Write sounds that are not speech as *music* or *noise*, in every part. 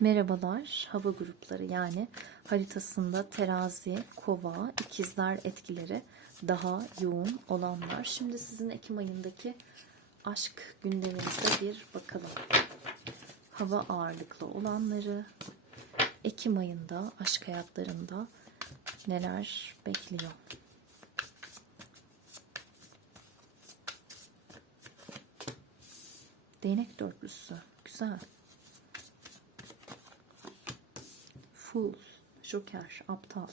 Merhabalar, hava grupları yani haritasında terazi, kova, ikizler etkileri daha yoğun olanlar. Şimdi sizin Ekim ayındaki aşk gündeminize bir bakalım. Hava ağırlıklı olanları, Ekim ayında aşk hayatlarında neler bekliyor? Değnek dörtlüsü, güzel. Fool, Joker, aptal.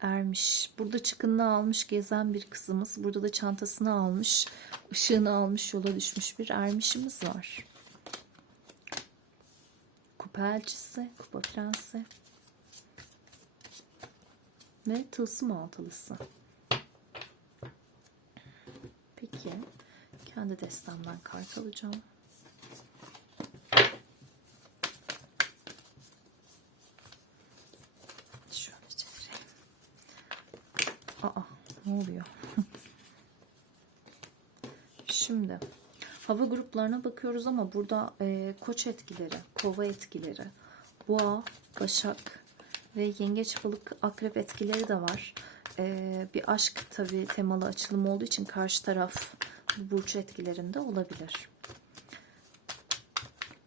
Ermiş. Burada çıkınını almış gezen bir kızımız. Burada da çantasını almış, ışığını almış, yola düşmüş bir ermişimiz var. Kupa elçisi, kupa prensi. Ve tılsım altılısı. Peki, kendi destemden kart alacağım. Ne oluyor? Şimdi hava gruplarına bakıyoruz ama burada e, koç etkileri, kova etkileri, boğa, başak ve yengeç balık akrep etkileri de var. E, bir aşk tabii temalı açılım olduğu için karşı taraf bu burç etkilerinde olabilir.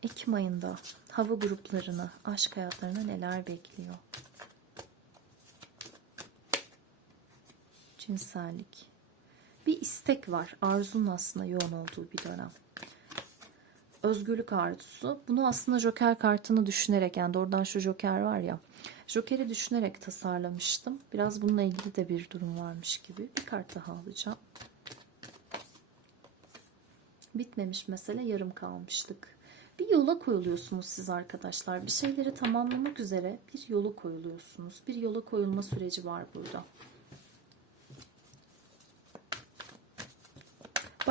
Ekim ayında hava gruplarını, aşk hayatlarına neler bekliyor? Cinsellik. Bir istek var. Arzunun aslında yoğun olduğu bir dönem. Özgürlük arzusu. Bunu aslında Joker kartını düşünerek yani doğrudan şu Joker var ya. Joker'i düşünerek tasarlamıştım. Biraz bununla ilgili de bir durum varmış gibi. Bir kart daha alacağım. Bitmemiş mesele yarım kalmışlık. Bir yola koyuluyorsunuz siz arkadaşlar. Bir şeyleri tamamlamak üzere bir yola koyuluyorsunuz. Bir yola koyulma süreci var burada.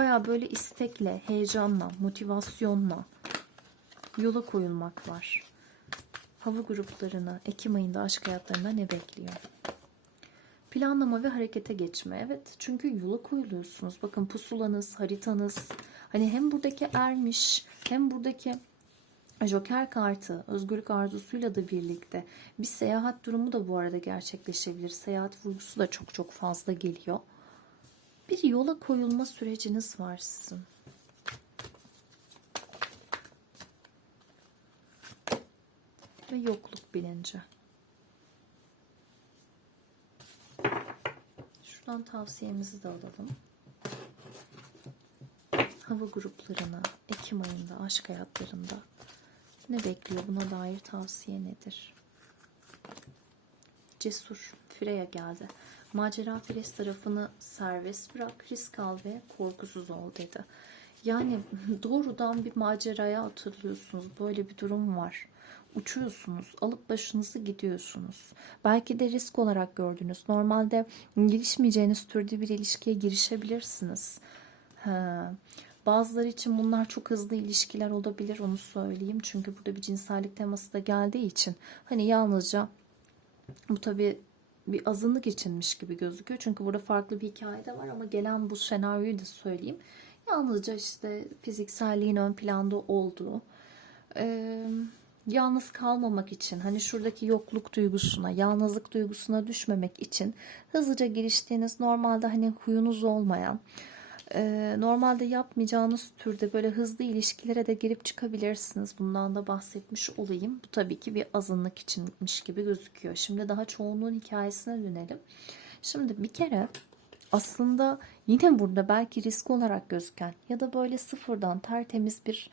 Baya böyle istekle, heyecanla, motivasyonla yola koyulmak var. Hava gruplarına Ekim ayında aşk hayatlarında ne bekliyor? Planlama ve harekete geçme. Evet çünkü yola koyuluyorsunuz. Bakın pusulanız, haritanız. Hani hem buradaki ermiş hem buradaki Joker kartı özgürlük arzusuyla da birlikte bir seyahat durumu da bu arada gerçekleşebilir. Seyahat vurgusu da çok çok fazla geliyor. Bir yola koyulma süreciniz var sizin. Ve yokluk bilinci. Şuradan tavsiyemizi de alalım. Hava gruplarına Ekim ayında, aşk hayatlarında ne bekliyor? Buna dair tavsiye nedir? Cesur, Freya geldi. Macera perest tarafını serbest bırak, risk al ve korkusuz ol dedi. Yani *laughs* doğrudan bir maceraya atılıyorsunuz. Böyle bir durum var. Uçuyorsunuz, alıp başınızı gidiyorsunuz. Belki de risk olarak gördünüz. Normalde girişmeyeceğiniz türde bir ilişkiye girişebilirsiniz. Ha. Bazıları için bunlar çok hızlı ilişkiler olabilir onu söyleyeyim. Çünkü burada bir cinsellik teması da geldiği için hani yalnızca bu tabi bir azınlık içinmiş gibi gözüküyor. Çünkü burada farklı bir hikaye de var ama gelen bu senaryoyu da söyleyeyim. Yalnızca işte fizikselliğin ön planda olduğu, e, yalnız kalmamak için, hani şuradaki yokluk duygusuna, yalnızlık duygusuna düşmemek için hızlıca giriştiğiniz, normalde hani huyunuz olmayan, e, normalde yapmayacağınız türde böyle hızlı ilişkilere de girip çıkabilirsiniz. Bundan da bahsetmiş olayım. Bu tabii ki bir azınlık içinmiş gibi gözüküyor. Şimdi daha çoğunluğun hikayesine dönelim. Şimdi bir kere aslında yine burada belki risk olarak gözüken ya da böyle sıfırdan tertemiz bir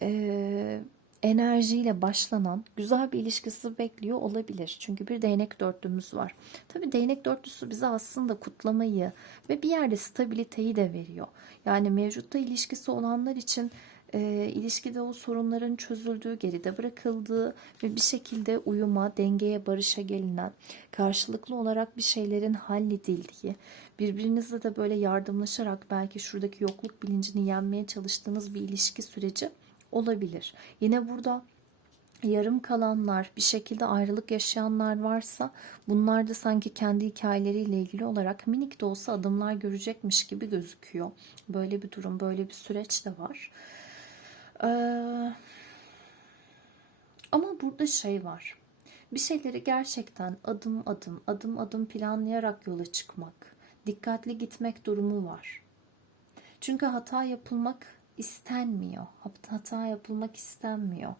e, enerjiyle başlanan güzel bir ilişkisi bekliyor olabilir. Çünkü bir değnek dörtlümüz var. Tabii değnek dörtlüsü bize aslında kutlamayı ve bir yerde stabiliteyi de veriyor. Yani mevcutta ilişkisi olanlar için e, ilişkide o sorunların çözüldüğü, geride bırakıldığı ve bir şekilde uyuma, dengeye, barışa gelinen, karşılıklı olarak bir şeylerin halledildiği, birbirinizle de böyle yardımlaşarak belki şuradaki yokluk bilincini yenmeye çalıştığınız bir ilişki süreci olabilir. Yine burada yarım kalanlar, bir şekilde ayrılık yaşayanlar varsa bunlar da sanki kendi hikayeleriyle ilgili olarak minik de olsa adımlar görecekmiş gibi gözüküyor. Böyle bir durum, böyle bir süreç de var. Ee, burada şey var. Bir şeyleri gerçekten adım adım, adım adım planlayarak yola çıkmak, dikkatli gitmek durumu var. Çünkü hata yapılmak istenmiyor. Hata yapılmak istenmiyor.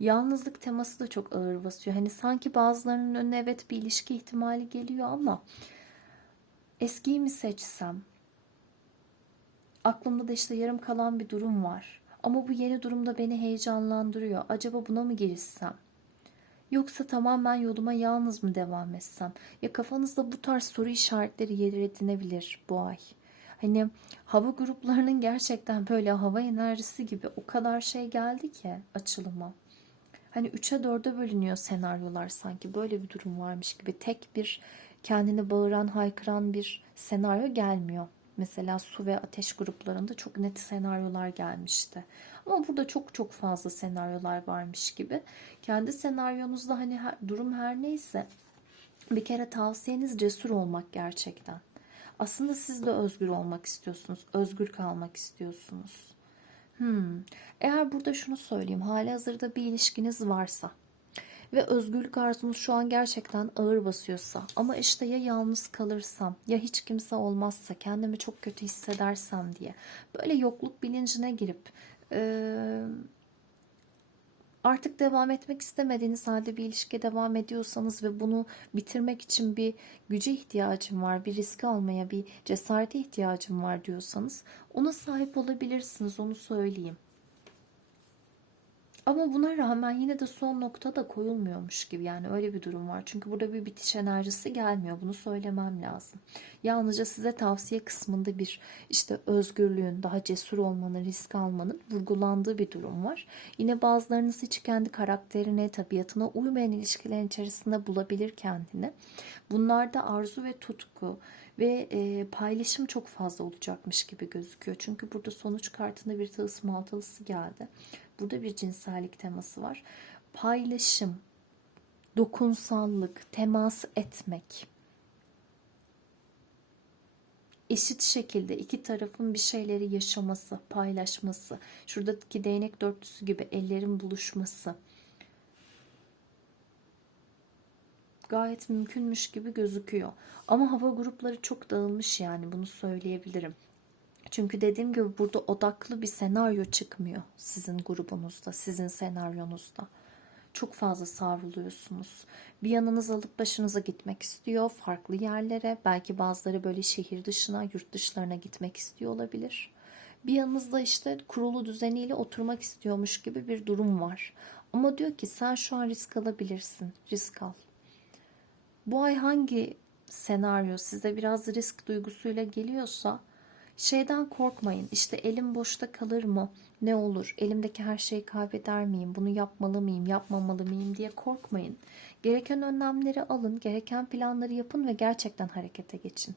Yalnızlık teması da çok ağır basıyor. Hani sanki bazılarının önüne evet bir ilişki ihtimali geliyor ama eskiyi mi seçsem? Aklımda da işte yarım kalan bir durum var. Ama bu yeni durumda beni heyecanlandırıyor. Acaba buna mı girişsem? Yoksa tamamen yoluma yalnız mı devam etsem? Ya kafanızda bu tarz soru işaretleri yer edinebilir bu ay. Hani hava gruplarının gerçekten böyle hava enerjisi gibi o kadar şey geldi ki açılıma. Hani 3'e 4'e bölünüyor senaryolar sanki. Böyle bir durum varmış gibi. Tek bir kendini bağıran, haykıran bir senaryo gelmiyor. Mesela su ve ateş gruplarında çok net senaryolar gelmişti. Ama burada çok çok fazla senaryolar varmış gibi. Kendi senaryonuzda hani her, durum her neyse bir kere tavsiyeniz cesur olmak gerçekten. Aslında siz de özgür olmak istiyorsunuz. Özgür kalmak istiyorsunuz. Hmm. Eğer burada şunu söyleyeyim. Hali hazırda bir ilişkiniz varsa ve özgürlük arzunuz şu an gerçekten ağır basıyorsa ama işte ya yalnız kalırsam ya hiç kimse olmazsa kendimi çok kötü hissedersem diye böyle yokluk bilincine girip e, artık devam etmek istemediğiniz halde bir ilişkiye devam ediyorsanız ve bunu bitirmek için bir güce ihtiyacım var, bir risk almaya, bir cesarete ihtiyacım var diyorsanız ona sahip olabilirsiniz, onu söyleyeyim. Ama buna rağmen yine de son noktada koyulmuyormuş gibi yani öyle bir durum var. Çünkü burada bir bitiş enerjisi gelmiyor. Bunu söylemem lazım. Yalnızca size tavsiye kısmında bir işte özgürlüğün, daha cesur olmanın, risk almanın vurgulandığı bir durum var. Yine bazılarınız hiç kendi karakterine, tabiatına uymayan ilişkilerin içerisinde bulabilir kendini. Bunlarda arzu ve tutku ve e, paylaşım çok fazla olacakmış gibi gözüküyor. Çünkü burada sonuç kartında bir tılsım altılısı geldi. Burada bir cinsellik teması var. Paylaşım, dokunsallık, temas etmek. Eşit şekilde iki tarafın bir şeyleri yaşaması, paylaşması. Şuradaki değnek dörtlüsü gibi ellerin buluşması. Gayet mümkünmüş gibi gözüküyor. Ama hava grupları çok dağılmış yani bunu söyleyebilirim. Çünkü dediğim gibi burada odaklı bir senaryo çıkmıyor sizin grubunuzda, sizin senaryonuzda. Çok fazla savruluyorsunuz. Bir yanınız alıp başınıza gitmek istiyor, farklı yerlere, belki bazıları böyle şehir dışına, yurt dışlarına gitmek istiyor olabilir. Bir yanınızda işte kurulu düzeniyle oturmak istiyormuş gibi bir durum var. Ama diyor ki sen şu an risk alabilirsin, risk al. Bu ay hangi senaryo size biraz risk duygusuyla geliyorsa Şeyden korkmayın. İşte elim boşta kalır mı? Ne olur? Elimdeki her şeyi kaybeder miyim? Bunu yapmalı mıyım? Yapmamalı mıyım diye korkmayın. Gereken önlemleri alın, gereken planları yapın ve gerçekten harekete geçin.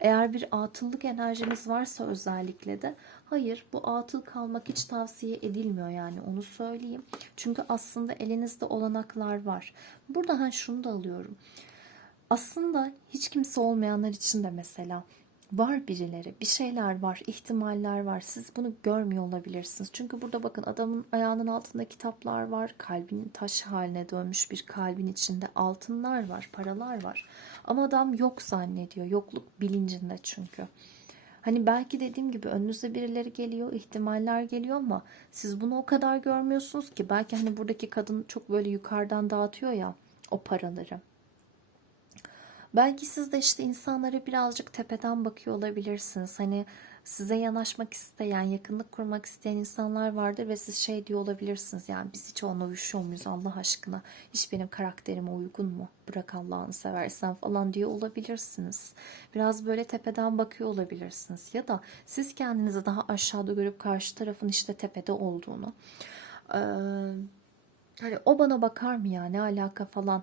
Eğer bir atıllık enerjiniz varsa özellikle de hayır bu atıl kalmak hiç tavsiye edilmiyor yani onu söyleyeyim. Çünkü aslında elinizde olanaklar var. Burada ha şunu da alıyorum. Aslında hiç kimse olmayanlar için de mesela var birileri, bir şeyler var, ihtimaller var. Siz bunu görmüyor olabilirsiniz. Çünkü burada bakın adamın ayağının altında kitaplar var. Kalbinin taş haline dönmüş bir kalbin içinde altınlar var, paralar var. Ama adam yok zannediyor. Yokluk bilincinde çünkü. Hani belki dediğim gibi önünüze birileri geliyor, ihtimaller geliyor ama siz bunu o kadar görmüyorsunuz ki. Belki hani buradaki kadın çok böyle yukarıdan dağıtıyor ya o paraları. Belki siz de işte insanlara birazcık tepeden bakıyor olabilirsiniz. Hani size yanaşmak isteyen, yakınlık kurmak isteyen insanlar vardır ve siz şey diyor olabilirsiniz. Yani biz hiç onunla uyuşuyor muyuz Allah aşkına? Hiç benim karakterime uygun mu? Bırak Allah'ını seversen falan diyor olabilirsiniz. Biraz böyle tepeden bakıyor olabilirsiniz. Ya da siz kendinizi daha aşağıda görüp karşı tarafın işte tepede olduğunu. Ee, hani o bana bakar mı ya ne alaka falan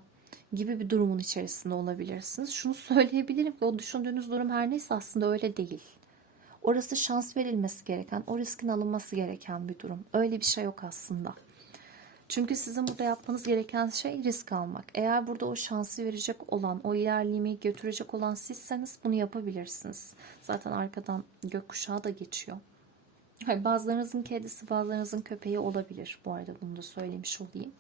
gibi bir durumun içerisinde olabilirsiniz. Şunu söyleyebilirim ki o düşündüğünüz durum her neyse aslında öyle değil. Orası şans verilmesi gereken, o riskin alınması gereken bir durum. Öyle bir şey yok aslında. Çünkü sizin burada yapmanız gereken şey risk almak. Eğer burada o şansı verecek olan, o ilerlemeyi götürecek olan sizseniz bunu yapabilirsiniz. Zaten arkadan gökkuşağı da geçiyor. Bazılarınızın kedisi, bazılarınızın köpeği olabilir. Bu arada bunu da söylemiş olayım.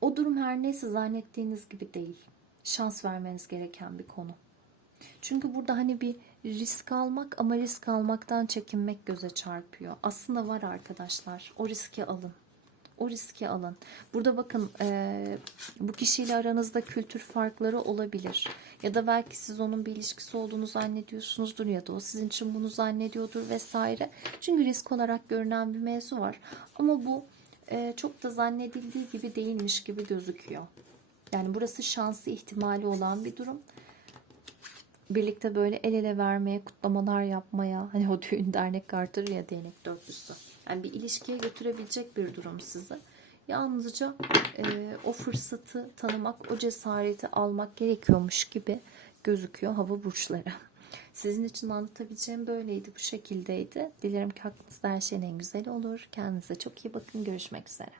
O durum her neyse zannettiğiniz gibi değil. Şans vermeniz gereken bir konu. Çünkü burada hani bir risk almak ama risk almaktan çekinmek göze çarpıyor. Aslında var arkadaşlar. O riski alın. O riski alın. Burada bakın eee, bu kişiyle aranızda kültür farkları olabilir. Ya da belki siz onun bir ilişkisi olduğunu zannediyorsunuzdur ya da o sizin için bunu zannediyordur vesaire. Çünkü risk olarak görünen bir mevzu var. Ama bu eee, çok da zannedildiği gibi değilmiş gibi gözüküyor. Yani burası şanslı ihtimali olan bir durum birlikte böyle el ele vermeye, kutlamalar yapmaya, hani o düğün dernek kartır ya değnek dörtlüsü. Yani bir ilişkiye götürebilecek bir durum sizi. Yalnızca e, o fırsatı tanımak, o cesareti almak gerekiyormuş gibi gözüküyor hava burçları. Sizin için anlatabileceğim böyleydi, bu şekildeydi. Dilerim ki hakkınızda her şeyin en güzeli olur. Kendinize çok iyi bakın. Görüşmek üzere.